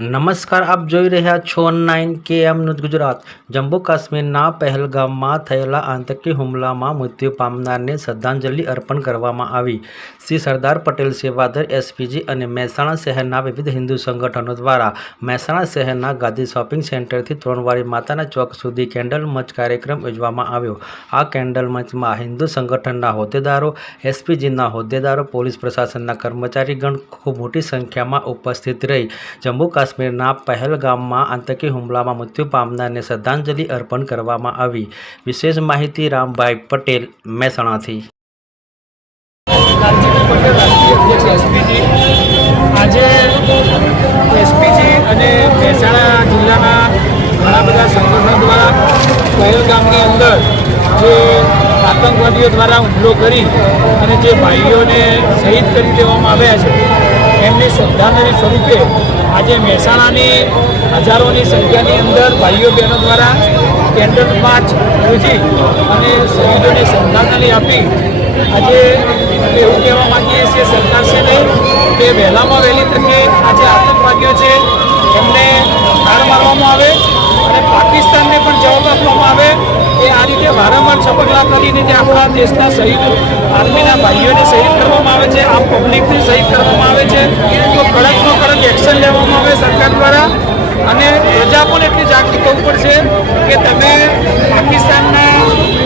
નમસ્કાર, આપ જોઈ રહ્યા છો નાઇન કે એમ ન્યૂઝ ગુજરાત. જમ્મુ કાશ્મીરના પહેલગામમાં થયેલા આતંકી હુમલામાં મૃત્યુ પામનારને શ્રદ્ધાંજલિ અર્પણ કરવામાં આવી. શ્રી સરદાર પટેલ, સેવાધર, એસપીજી અને મહેસાણા શહેરના વિવિધ હિન્દુ સંગઠનો દ્વારા મહેસાણા શહેરના ગાંધી શોપિંગ સેન્ટરથી ત્રણવારી માતાના ચોક સુધી કેન્ડલ મંચ કાર્યક્રમ યોજવામાં આવ્યો. આ કેન્ડલ મંચમાં હિન્દુ સંગઠનના હોદ્દેદારો, એસપીજીના હોદ્દેદારો, પોલીસ પ્રશાસનના કર્મચારીગણ ખૂબ મોટી સંખ્યામાં ઉપસ્થિત રહી. જમ્મુ કાશ્મીરના પહેલગામમાં આતંકી હુમલામાં મૃત્યુ પામનારને શ્રદ્ધાંજલિ અર્પણ કરવામાં આવી. વિશેષ માહિતી રામભાઈ પટેલ, મહેસાણાથી. આજે એસપીજી અને મહેસાણા જિલ્લાના ઘણા બધા સંગઠનો દ્વારા પહેલગામની અંદર જે આતંકવાદીઓ દ્વારા હુમલો કરી અને જે ભાઈઓને શહીદ કરી દેવામાં આવ્યા છે એમની શ્રદ્ધાંજલિ સ્વરૂપે આજે મહેસાણાની હજારોની સંખ્યાની અંદર ભાઈઓ બહેનો દ્વારા કેન્ડલ માર્ચ યોજી અને શહીદોને શ્રદ્ધાંજલિ આપી આજે એવું કહેવા માંગીએ છીએ સરકારશ્રીને કે વહેલામાં વહેલી તકે આજે આતંકવાદીઓ છે. એમને ઠાર મારવામાં આવે અને પાકિસ્તાનને પણ જવાબ આપવામાં આવે કે આ રીતે વારંવાર છપકલા કરીને જે આપણા દેશના શહીદ, આર્મીના ભાઈઓને શહીદ આવે છે આ પબ્લિકને સહી કરવામાં આવે છે. તો કડકનો કડક એક્શન લેવામાં આવે સરકાર દ્વારા. અને પ્રજા પણ એટલી જાગૃત થવું પડશે કે તમે પાકિસ્તાનના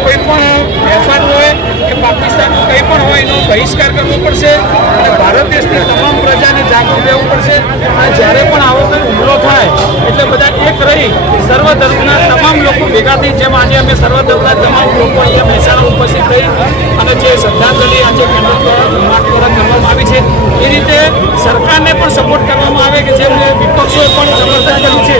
કોઈ પણ વેપાર હોય કે પાકિસ્તાનનું કંઈ પણ હોય એનો બહિષ્કાર કરવો પડશે. અને ભારત દેશની તમામ પ્રજાને જાગૃત રહેવું પડશે. અને જ્યારે પણ આવો કોઈ હુમલો થાય, એટલે બધા એક રહી સર્વ ધર્મના તમામ લોકો ભેગા થઈ, જેમ આજે અમે સર્વ ધર્મના તમામ લોકો અહીંયા મહેસાણા ઉપસ્થિત થઈ અને જે શ્રદ્ધાંજલિ આજે કેન્દ્ર દ્વારા ધર્માર્થ દ્વારા કરવામાં આવી છે એ રીતે સરકારને પણ સપોર્ટ કરવામાં આવે કે જેમને વિપક્ષોએ પણ સમર્થન કર્યું છે,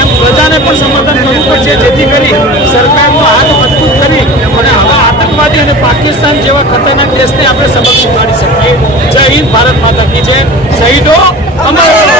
એમ પ્રજાને પણ સમર્થન કરવું પડશે, જેથી કરી સરકારનો હાથ મજબૂત કરી અને હવે આતંકવાદી અને પાકિસ્તાન જેવા ખતરનાક દેશને આપણે સબક શીખવાડી શકીએ જય હિન્દ, ભારત માતા કી જય શહીદો અમર!